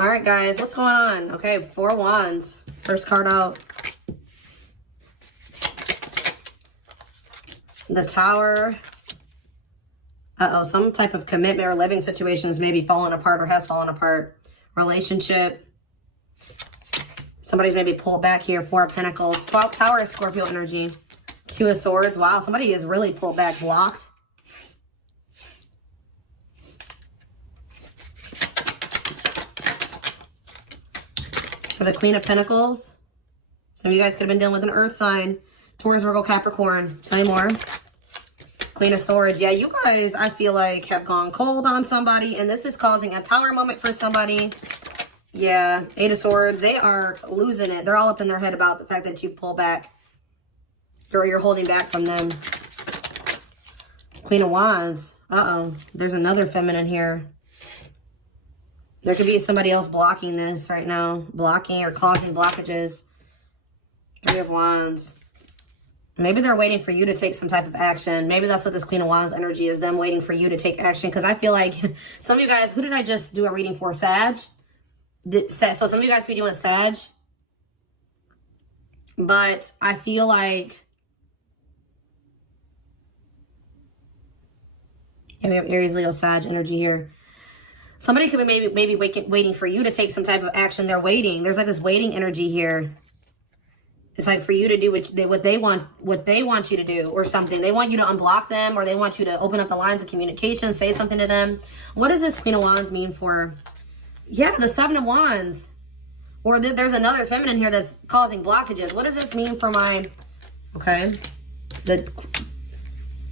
All right, guys, what's going on? Okay, 4 Wands. First card out. The Tower. Uh-oh, some type of commitment or living situations may be falling apart or has fallen apart. Relationship. Somebody's maybe pulled back here. 4 of Pentacles. Tower is Scorpio energy. 2 of Swords. Wow, somebody is really pulled back, blocked. For the Queen of Pentacles. Some of you guys could have been dealing with an earth sign. Taurus, Virgo, Capricorn. Tell me more. Queen of Swords. Yeah, you guys, I feel like, have gone cold on somebody. And this is causing a tower moment for somebody. Yeah, 8 of Swords. They are losing it. They're all up in their head about the fact that you pull back. Or you're holding back from them. Queen of Wands. Uh-oh. There's another feminine here. There could be somebody else blocking this right now. Blocking or causing blockages. 3 of Wands. Maybe they're waiting for you to take some type of action. Maybe that's what this Queen of Wands energy is. Them waiting for you to take action. Because I feel like some of you guys... Who did I just do a reading for? Sag? So some of you guys be doing Sag. But I feel like... Yeah, we have Aries, Leo, Sag energy here. Somebody could be maybe waiting for you to take some type of action. They're waiting. There's like this waiting energy here. It's like for you to do what they want you to do or something. They want you to unblock them, or they want you to open up the lines of communication, say something to them. What does this Queen of Wands mean for? Yeah, the 7 of Wands. Or there's another feminine here that's causing blockages. What does this mean for my... Okay.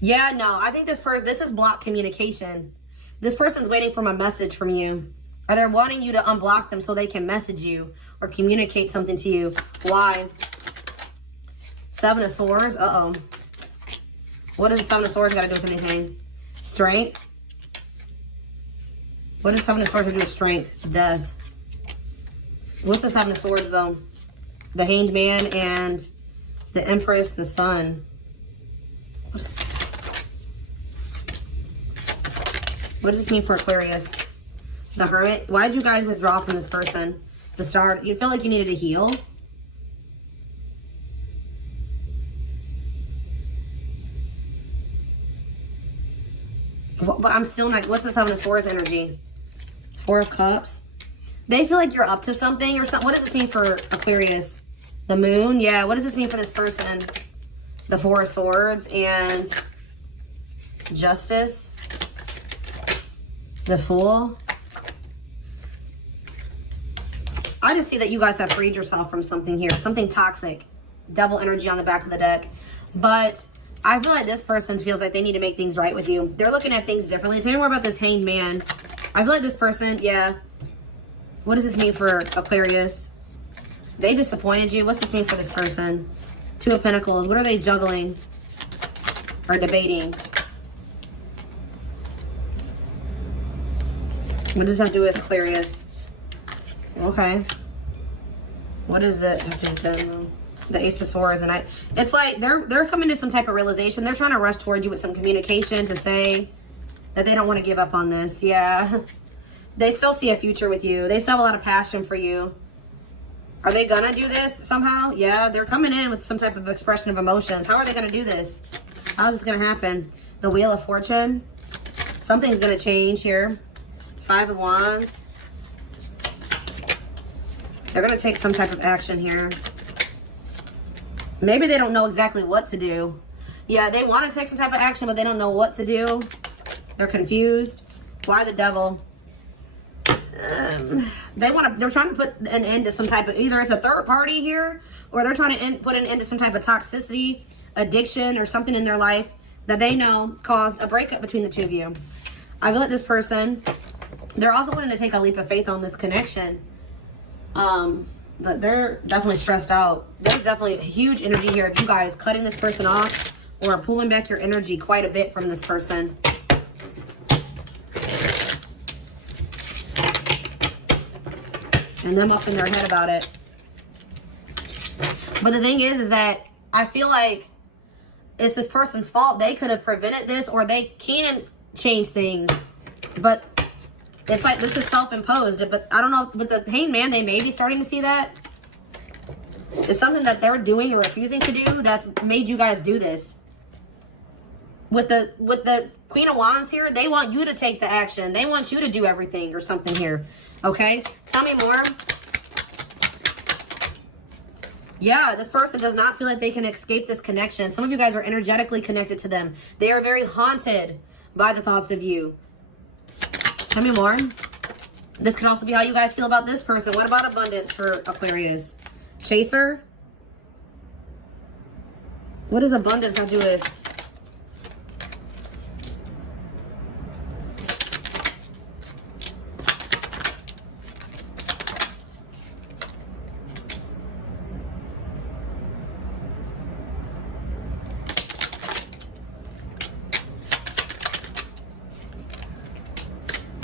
Yeah, no, I think this is blocked communication. This person's waiting for a message from you. Or they're wanting you to unblock them so they can message you or communicate something to you. Why? 7 of Swords. Uh-oh. What does the 7 of Swords got to do with anything? Strength. What does 7 of Swords have to do with strength? Death. What's the 7 of Swords, though? The Hanged Man and the Empress, the Sun. What is this? What does this mean for Aquarius? The Hermit. Why did you guys withdraw from this person? The Star. You feel like you needed to heal? But I'm still not... What's the 7 of Swords energy? 4 of Cups. They feel like you're up to something or something. What does this mean for Aquarius? The Moon. Yeah, what does this mean for this person? The 4 of Swords and Justice. The Fool. I just see that you guys have freed yourself from something here. Something toxic. Devil energy on the back of the deck. But I feel like this person feels like they need to make things right with you. They're looking at things differently. Tell me more about this Hanged Man. I feel like this person, yeah. What does this mean for Aquarius? They disappointed you. What's this mean for this person? 2 of Pentacles. What are they juggling or debating? What does that do with Aquarius? Okay. What is the Ace of Swords? And it's like they're coming to some type of realization. They're trying to rush towards you with some communication to say that they don't want to give up on this. Yeah. They still see a future with you. They still have a lot of passion for you. Are they gonna do this somehow? Yeah, they're coming in with some type of expression of emotions. How are they gonna do this? How's this gonna happen? The Wheel of Fortune. Something's gonna change here. 5 of Wands. They're going to take some type of action here. Maybe they don't know exactly what to do. Yeah, they want to take some type of action, but they don't know what to do. They're confused. Why the Devil? They're trying to put an end to some type of... Either it's a third party here, or they're trying to put an end to some type of toxicity, addiction, or something in their life that they know caused a breakup between the two of you. I feel like this person... They're also wanting to take a leap of faith on this connection. But they're definitely stressed out. There's definitely a huge energy here of you guys cutting this person off or pulling back your energy quite a bit from this person. And them up in their head about it. But the thing is that I feel like it's this person's fault. They could have prevented this, or they can change things. But It's like this is self-imposed, but I don't know, with the Hangman, they may be starting to see that. It's something that they're doing or refusing to do that's made you guys do this. With the Queen of Wands here, they want you to take the action. They want you to do everything or something here. Okay? Tell me more. Yeah, this person does not feel like they can escape this connection. Some of you guys are energetically connected to them. They are very haunted by the thoughts of you. Tell me more. This could also be how you guys feel about this person. What about abundance for Aquarius? Chaser? What does abundance have to do with?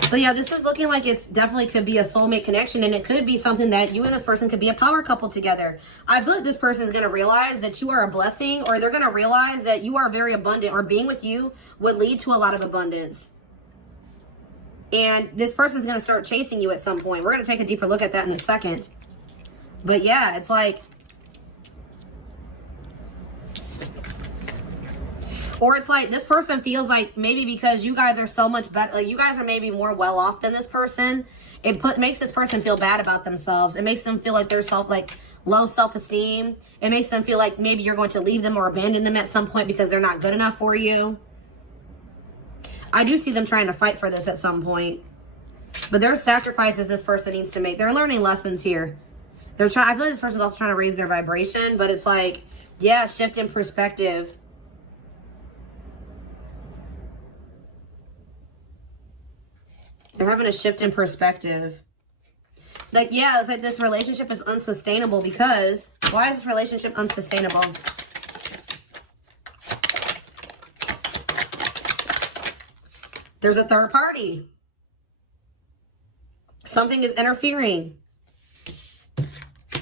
So yeah, this is looking like it's definitely could be a soulmate connection, and it could be something that you and this person could be a power couple together. I feel like this person is going to realize that you are a blessing, or they're going to realize that you are very abundant, or being with you would lead to a lot of abundance. And this person's going to start chasing you at some point. We're going to take a deeper look at that in a second. But yeah, it's like, or it's like this person feels like maybe because you guys are so much better, like you guys are maybe more well off than this person. It makes this person feel bad about themselves. It makes them feel like they're low self-esteem. It makes them feel like maybe you're going to leave them or abandon them at some point because they're not good enough for you. I do see them trying to fight for this at some point. But there's sacrifices this person needs to make. They're learning lessons here. I feel like this person's also trying to raise their vibration, but it's like, yeah, shift in perspective. They're having a shift in perspective. Like, yeah, it's like this relationship is unsustainable because... Why is this relationship unsustainable? There's a third party. Something is interfering.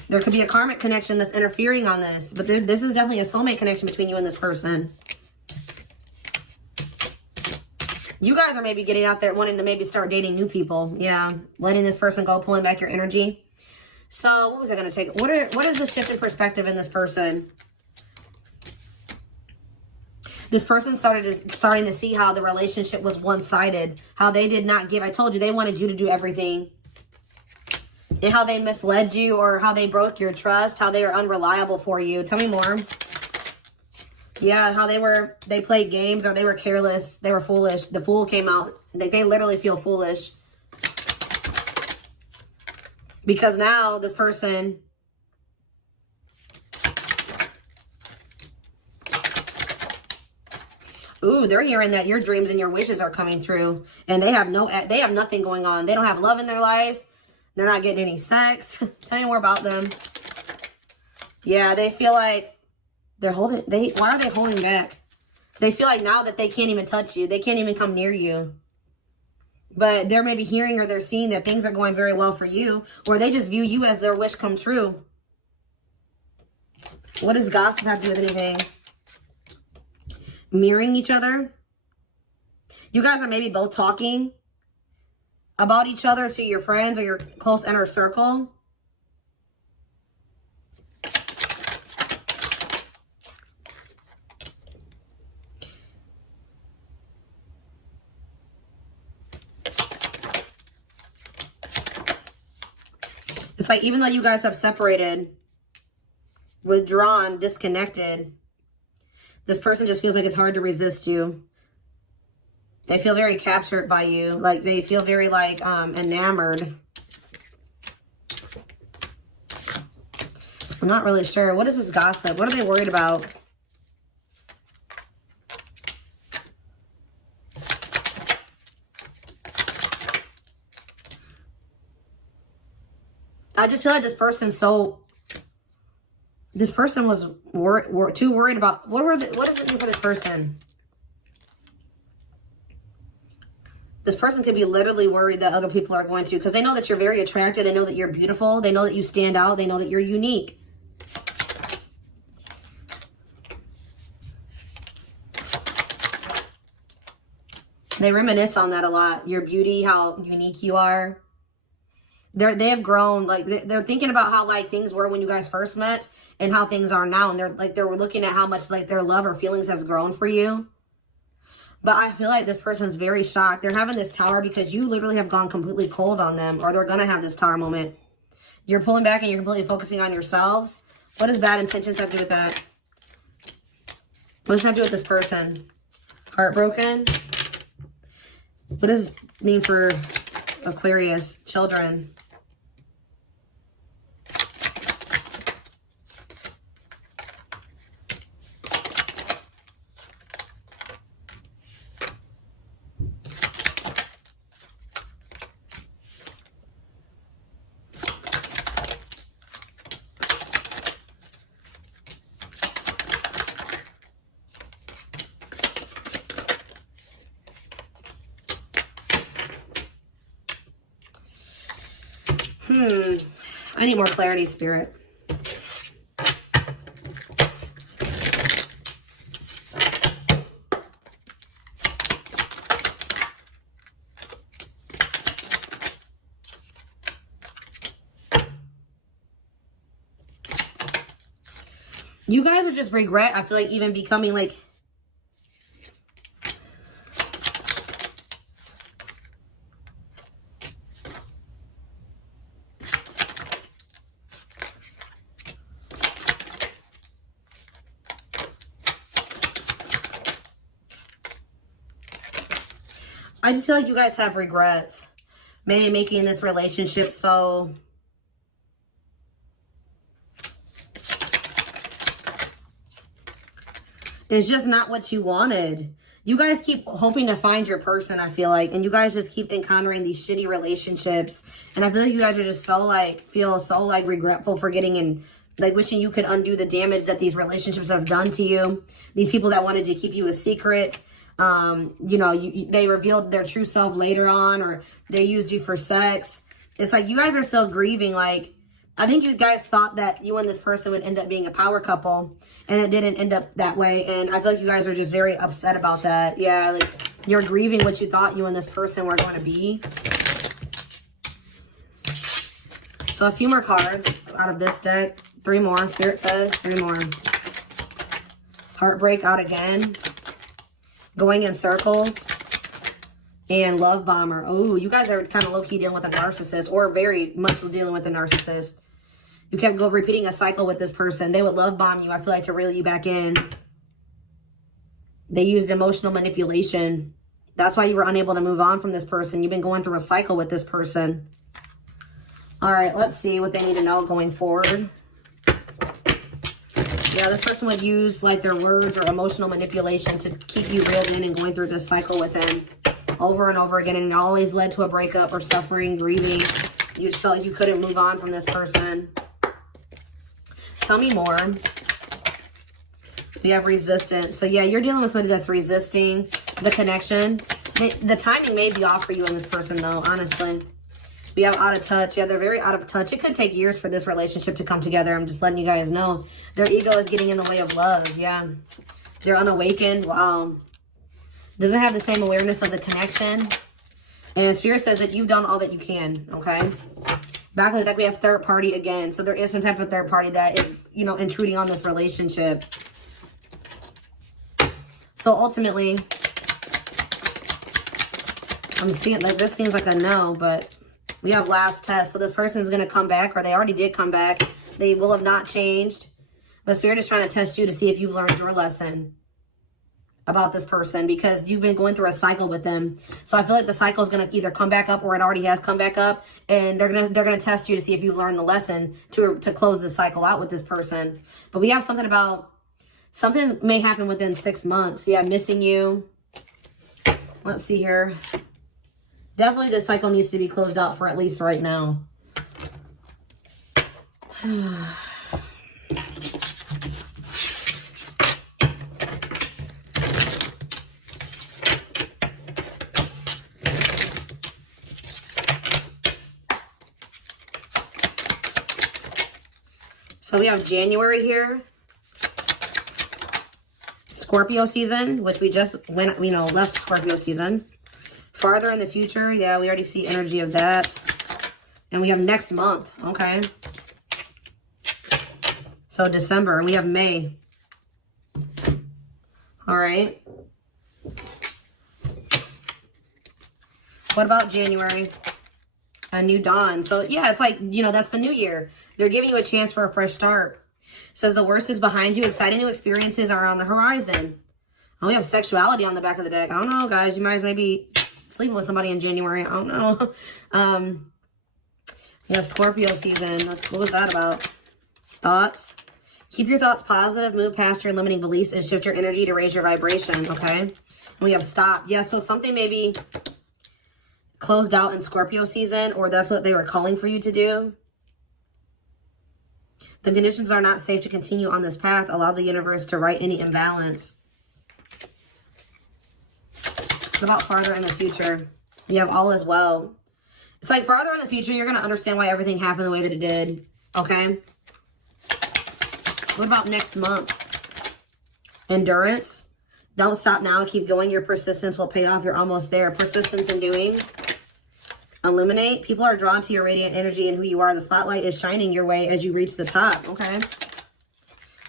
There could be a karmic connection that's interfering on this. But this is definitely a soulmate connection between you and this person. You guys are maybe getting out there wanting to maybe start dating new people. Yeah. Letting this person go, pulling back your energy. So what was I going to take? What is the shift in perspective in this person? This person starting to see how the relationship was one-sided. How they did not give. I told you they wanted you to do everything. And how they misled you, or how they broke your trust. How they are unreliable for you. Tell me more. Yeah, how they played games, or they were careless. They were foolish. The Fool came out. They literally feel foolish. Because now this person... Ooh, they're hearing that your dreams and your wishes are coming true. And they have nothing going on. They don't have love in their life. They're not getting any sex. Tell me more about them. Yeah, they feel like... why are they holding back? They feel like now that they can't even touch you. They can't even come near you. But they're maybe hearing or they're seeing that things are going very well for you. Or they just view you as their wish come true. What does gossip have to do with anything? Mirroring each other. You guys are maybe both talking about each other to your friends or your close inner circle. It's like even though you guys have separated, withdrawn, disconnected, this person just feels like it's hard to resist you. They feel very captured by you. Like they feel very like enamored. I'm not really sure. What is this gossip? What are they worried about? I just feel like this person's this person was too worried about... What does it mean for this person? This person could be literally worried that other people are going to... Because they know that you're very attractive. They know that you're beautiful. They know that you stand out. They know that you're unique. They reminisce on that a lot. Your beauty, how unique you are. They have grown. Like, they're thinking about how, like, things were when you guys first met and how things are now. And they're looking at how much, like, their love or feelings has grown for you. But I feel like this person's very shocked. They're having this tower because you literally have gone completely cold on them, or they're going to have this tower moment. You're pulling back and you're completely focusing on yourselves. What does bad intentions have to do with that? What does that have to do with this person? Heartbroken? What does it mean for Aquarius? Children? I need more clarity, Spirit. You guys are just regret, I feel like, even becoming like... I just feel like you guys have regrets. Maybe making this relationship so... It's just not what you wanted. You guys keep hoping to find your person, I feel like. And you guys just keep encountering these shitty relationships. And I feel like you guys are just so, like, feel so, like, regretful for getting in, like, wishing you could undo the damage that these relationships have done to you. These people that wanted to keep you a secret. You know, they revealed their true self later on, or they used you for sex. It's like you guys are still grieving. Like, I think you guys thought that you and this person would end up being a power couple, and it didn't end up that way. And I feel like you guys are just very upset about that. Yeah, like, you're grieving what you thought you and this person were going to be. So a few more cards out of this deck. 3 more. Spirit says 3 more. Heartbreak out again. Going in circles. And love bomber. Oh, you guys are kind of low-key dealing with a narcissist, or very much dealing with a narcissist. You kept repeating a cycle with this person. They would love bomb you, I feel like, to reel you back in. They used emotional manipulation. That's why you were unable to move on from this person. You've been going through a cycle with this person. All right, let's see what they need to know going forward. Yeah, this person would use, like, their words or emotional manipulation to keep you reeled in and going through this cycle with them over and over again. And it always led to a breakup or suffering, grieving. You just felt like you couldn't move on from this person. Tell me more. We have resistance. So, yeah, you're dealing with somebody that's resisting the connection. The timing may be off for you and this person, though, honestly. We have out of touch. Yeah, they're very out of touch. It could take years for this relationship to come together. I'm just letting you guys know. Their ego is getting in the way of love. Yeah. They're unawakened. Wow. Doesn't have the same awareness of the connection. And Spirit says that you've done all that you can. Okay. Back in the deck, we have third party again. So there is some type of third party that is, you know, intruding on this relationship. So ultimately, I'm seeing, like, this seems like a no, but we have last test. So this person's going to come back, or they already did come back. They will have not changed. But Spirit is trying to test you to see if you've learned your lesson about this person, because you've been going through a cycle with them. So I feel like the cycle is going to either come back up, or it already has come back up, and they're going to test you to see if you've learned the lesson to close the cycle out with this person. But we have something about something may happen within 6 months. Yeah, missing you. Let's see here. Definitely this cycle needs to be closed out for at least right now. So we have January here. Scorpio season, which we just went, you know, left Scorpio season. Farther in the future, yeah, we already see energy of that. And we have next month, okay. So December, we have May. All right. What about January? A new dawn. So yeah, it's like, you know, that's the new year. They're giving you a chance for a fresh start. It says the worst is behind you. Exciting new experiences are on the horizon. Oh, we have sexuality on the back of the deck. I don't know, guys. You might maybe sleeping with somebody in January. I don't know. We have Scorpio season. What was that about? Thoughts. Keep your thoughts positive. Move past your limiting beliefs and shift your energy to raise your vibration, okay? And we have stop. Yeah, so something maybe closed out in Scorpio season, or that's what they were calling for you to do. The conditions are not safe to continue on this path. Allow the universe to right any imbalance. What about farther in the future? We have all as well. It's like farther in the future, you're going to understand why everything happened the way that it did, okay? What about next month? Endurance. Don't stop now. Keep going. Your persistence will pay off. You're almost there. Persistence in doing. Illuminate. People are drawn to your radiant energy and who you are. The spotlight is shining your way as you reach the top. Okay.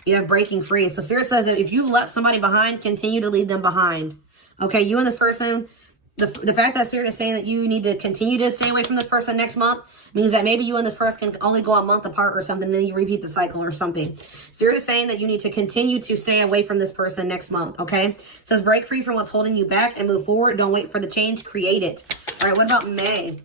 You have breaking free. So Spirit says that if you've left somebody behind, continue to leave them behind. Okay. You and this person, the fact that Spirit is saying that you need to continue to stay away from this person next month means that maybe you and this person can only go a month apart or something, and then you repeat the cycle or something. Spirit is saying that you need to continue to stay away from this person next month, okay? It says break free from what's holding you back and move forward. Don't wait for the change. Create it. All right, what about May?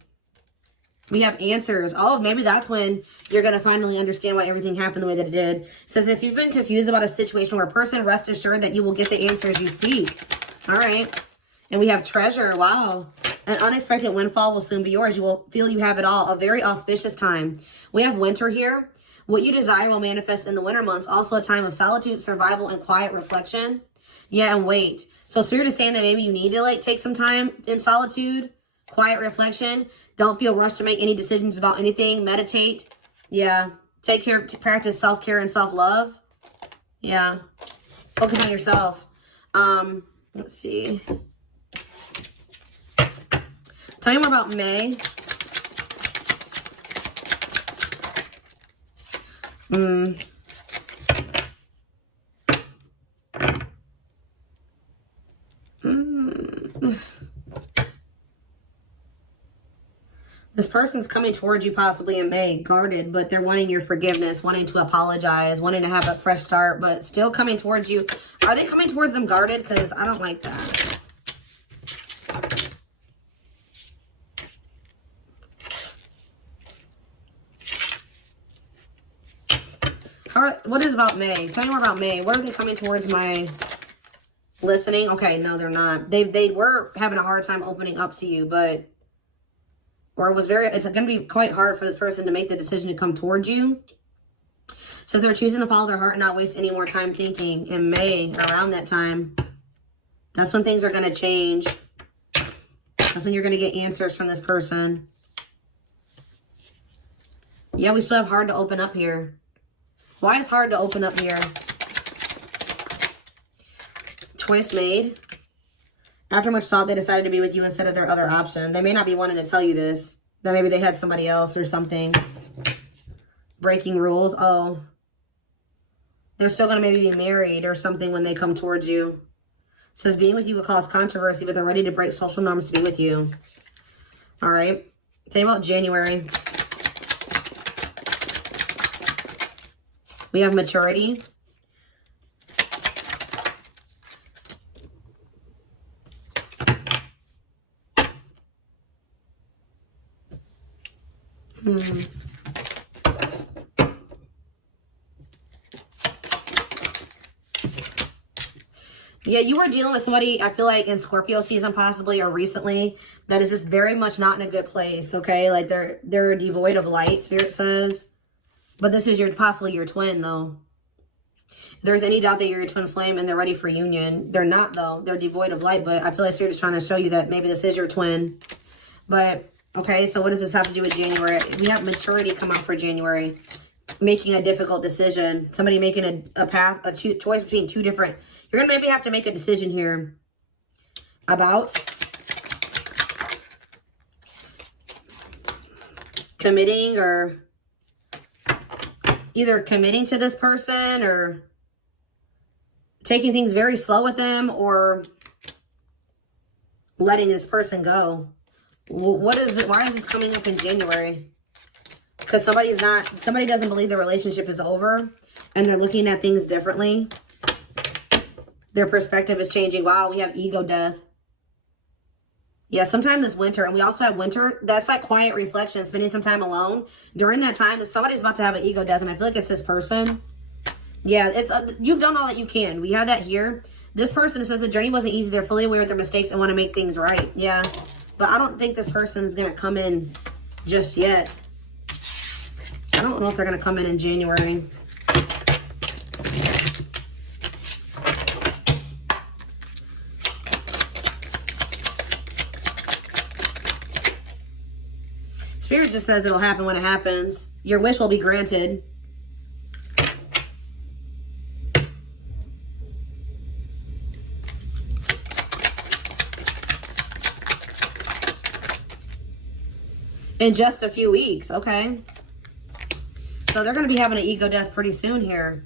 We have answers. Oh, maybe that's when you're going to finally understand why everything happened the way that it did. It says if you've been confused about a situation or a person, rest assured that you will get the answers you seek. All right. And we have treasure. Wow. An unexpected windfall will soon be yours. You will feel you have it all. A very auspicious time. We have winter here. What you desire will manifest in the winter months. Also a time of solitude, survival, and quiet reflection. Yeah, and wait. So Spirit is saying that maybe you need to like take some time in solitude, quiet reflection. Don't feel rushed to make any decisions about anything. Meditate. Yeah. Take care to practice self-care and self-love. Yeah. Focus on yourself. Let's see. Tell me more about May. This person's coming towards you possibly in May, guarded, but they're wanting your forgiveness, wanting to apologize, wanting to have a fresh start, but still coming towards you. Are they coming towards them guarded? Because I don't like that. What is about May? Tell me more about May. What are they coming towards my listening? Okay, no, they're not. They were having a hard time opening up to you, but it's going to be quite hard for this person to make the decision to come towards you. So they're choosing to follow their heart and not waste any more time thinking. In May, around that time, that's when things are going to change. That's when you're going to get answers from this person. Yeah, we still have hard to open up here. Why is hard to open up here? Choice made. After much thought, they decided to be with you instead of their other option. They may not be wanting to tell you this. That maybe they had somebody else or something. Breaking rules. Oh. They're still going to maybe be married or something when they come towards you. It says being with you will cause controversy, but they're ready to break social norms to be with you. All right. Tell me about January. We have maturity. Yeah, you were dealing with somebody, I feel like in Scorpio season possibly or recently, that is just very much not in a good place, okay? Like they're devoid of light, Spirit says. But this is possibly your twin, though. If there's any doubt that you're your twin flame and they're ready for union, they're not, though. They're devoid of light, but I feel like Spirit is trying to show you that maybe this is your twin. But, okay, so what does this have to do with January? We have maturity come out for January. Making a difficult decision. Somebody making a choice between two different... You're going to maybe have to make a decision here about committing, or either committing to this person or taking things very slow with them, or letting this person go. What is it? Why is this coming up in January? Because somebody doesn't believe the relationship is over and they're looking at things differently. Their perspective is changing. Wow, we have ego death. Yeah, sometime this winter, and we also have winter. That's like quiet reflection, spending some time alone. During that time, somebody's about to have an ego death, and I feel like it's this person. Yeah, it's you've done all that you can. We have that here. This person says the journey wasn't easy. They're fully aware of their mistakes and want to make things right. Yeah, but I don't think this person is going to come in just yet. I don't know if they're going to come in January. Spirit just says it'll happen when it happens. Your wish will be granted. In just a few weeks, okay. So they're going to be having an ego death pretty soon here.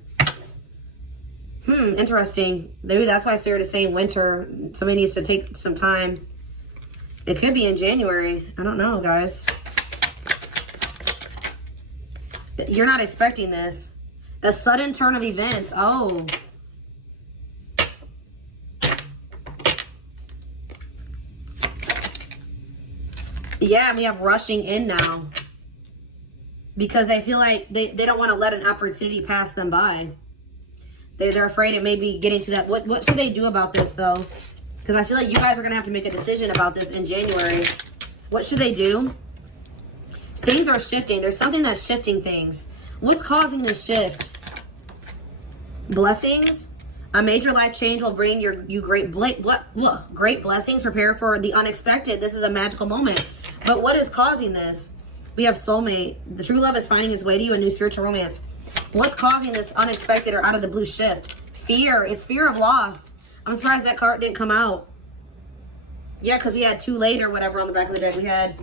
Interesting. Maybe that's why Spirit is saying winter. Somebody needs to take some time. It could be in January. I don't know, guys. You're not expecting this. A sudden turn of events. Oh. Yeah, we have rushing in now. Because they feel like they don't want to let an opportunity pass them by. They're afraid it may be getting to that. What should they do about this, though? Because I feel like you guys are going to have to make a decision about this in January. What should they do? Things are shifting. There's something that's shifting things. What's causing this shift? Blessings. A major life change will bring you great blessings. Prepare for the unexpected. This is a magical moment. But what is causing this? We have soulmate. The true love is finding its way to you, a new spiritual romance. What's causing this unexpected or out of the blue shift? Fear. It's fear of loss. I'm surprised that card didn't come out. Yeah, because we had too late or whatever on the back of the deck. We had,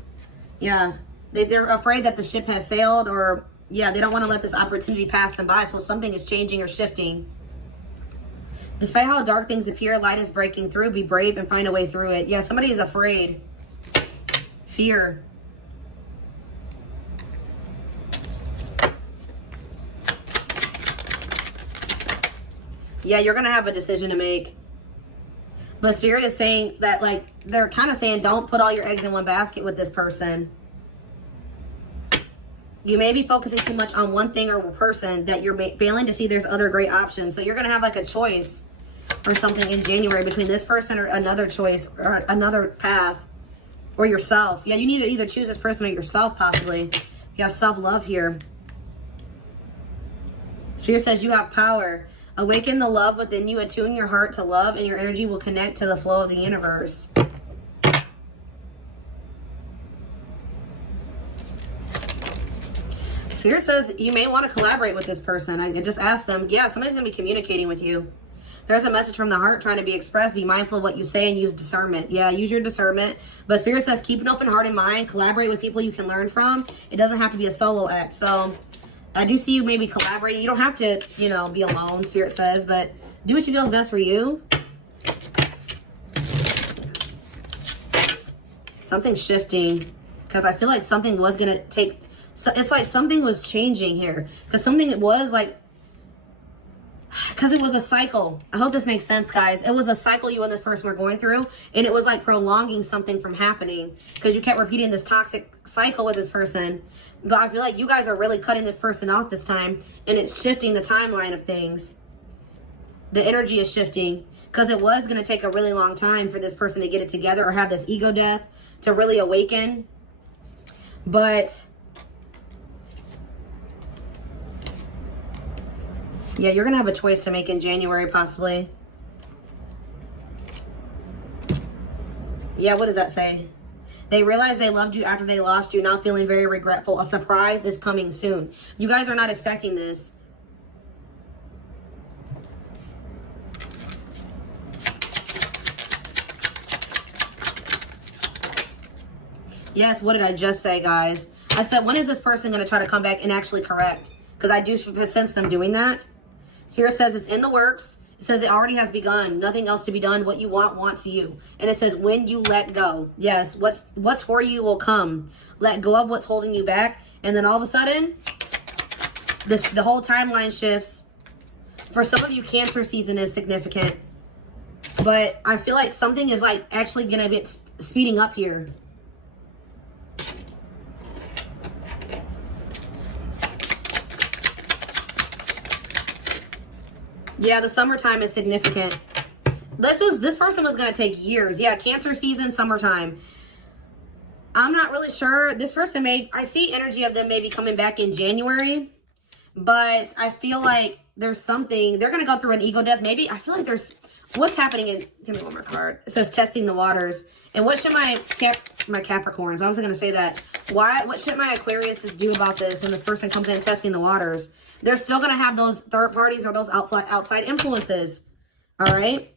yeah. They're afraid that the ship has sailed, or, yeah, they don't want to let this opportunity pass them by. So something is changing or shifting. Despite how dark things appear, light is breaking through. Be brave and find a way through it. Yeah, somebody is afraid. Fear. Yeah, you're going to have a decision to make. But Spirit is saying that, like, they're kind of saying don't put all your eggs in one basket with this person. You may be focusing too much on one thing or person that you're failing to see there's other great options. So you're going to have like a choice or something in January between this person or another choice or another path or yourself. Yeah, you need to either choose this person or yourself possibly. You have self-love here. Spirit says you have power. Awaken the love within you. Attune your heart to love and your energy will connect to the flow of the universe. Spirit says you may want to collaborate with this person. I just asked them, yeah, somebody's going to be communicating with you. There's a message from the heart trying to be expressed. Be mindful of what you say and use discernment. Yeah, use your discernment. But Spirit says keep an open heart and mind. Collaborate with people you can learn from. It doesn't have to be a solo act. So I do see you maybe collaborating. You don't have to, you know, be alone, Spirit says. But do what you feel is best for you. Something's shifting. Because I feel like something was going to take... So it's like something was changing here. Because something it was like... Because it was a cycle. I hope this makes sense, guys. It was a cycle you and this person were going through. And it was like prolonging something from happening. Because you kept repeating this toxic cycle with this person. But I feel like you guys are really cutting this person off this time. And it's shifting the timeline of things. The energy is shifting. Because it was going to take a really long time for this person to get it together. Or have this ego death to really awaken. But... yeah, you're going to have a choice to make in January, possibly. Yeah, what does that say? They realized they loved you after they lost you, now feeling very regretful. A surprise is coming soon. You guys are not expecting this. Yes, what did I just say, guys? I said, when is this person going to try to come back and actually correct? Because I do sense them doing that. Spirit says it's in the works. It says it already has begun. Nothing else to be done. What you want wants you. And it says when you let go. Yes, what's for you will come. Let go of what's holding you back. And then all of a sudden, the whole timeline shifts. For some of you, Cancer season is significant. But I feel like something is like actually going to be speeding up here. Yeah, the summertime is significant. This person was going to take years. Yeah, Cancer season, summertime. I'm not really sure. This person I see energy of them maybe coming back in January. But I feel like there's something, they're going to go through an ego death. Maybe, I feel like there's, what's happening in, give me one more card. It says testing the waters. And what should my Capricorns, I was going to say that. What should my Aquariuses do about this when this person comes in testing the waters? They're still going to have those third parties or those outside influences. All right.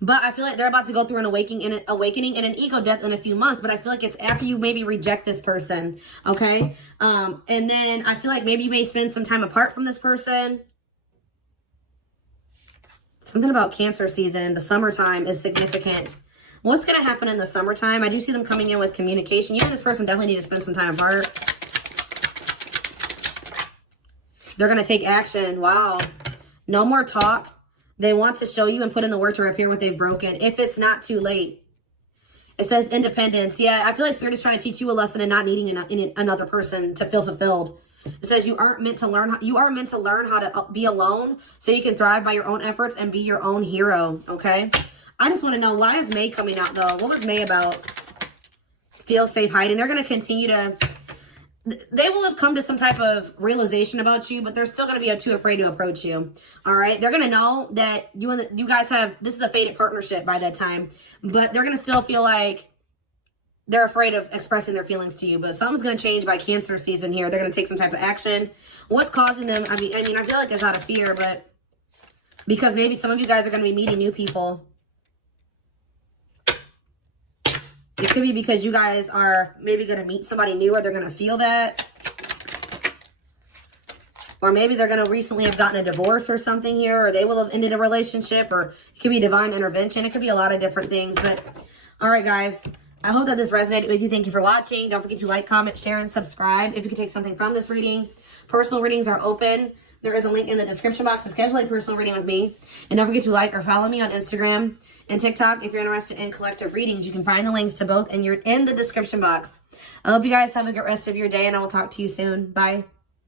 But I feel like they're about to go through an awakening and an ego death in a few months. But I feel like it's after you maybe reject this person. Okay. And then I feel like maybe you may spend some time apart from this person. Something about Cancer season. The summertime is significant. What's going to happen in the summertime? I do see them coming in with communication. You and this person definitely need to spend some time apart. They're going to take action. Wow. No more talk. They want to show you and put in the work to repair what they've broken. If it's not too late. It says independence. Yeah, I feel like Spirit is trying to teach you a lesson and not needing another person to feel fulfilled. It says you are meant to learn how to be alone so you can thrive by your own efforts and be your own hero. Okay. I just want to know, why is May coming out though? What was May about? Feel safe hiding. They're going to continue to, they will have come to some type of realization about you, but they're still going to be too afraid to approach you. All right. They're going to know that you guys have, this is a fated partnership by that time, but they're going to still feel like they're afraid of expressing their feelings to you. But something's going to change by Cancer season here. They're going to take some type of action. What's causing them? I mean, I feel like it's out of fear, but because maybe some of you guys are going to be meeting new people. It could be because you guys are maybe going to meet somebody new, or they're going to feel that. Or maybe they're going to recently have gotten a divorce or something here, or they will have ended a relationship, or it could be divine intervention. It could be a lot of different things. But all right, guys, I hope that this resonated with you. Thank you for watching. Don't forget to like, comment, share, and subscribe if you can take something from this reading. Personal readings are open. There is a link in the description box to schedule a personal reading with me. And don't forget to like or follow me on Instagram and TikTok if you're interested in collective readings. You can find the links to both in the description box. I hope you guys have a good rest of your day, and I will talk to you soon. Bye.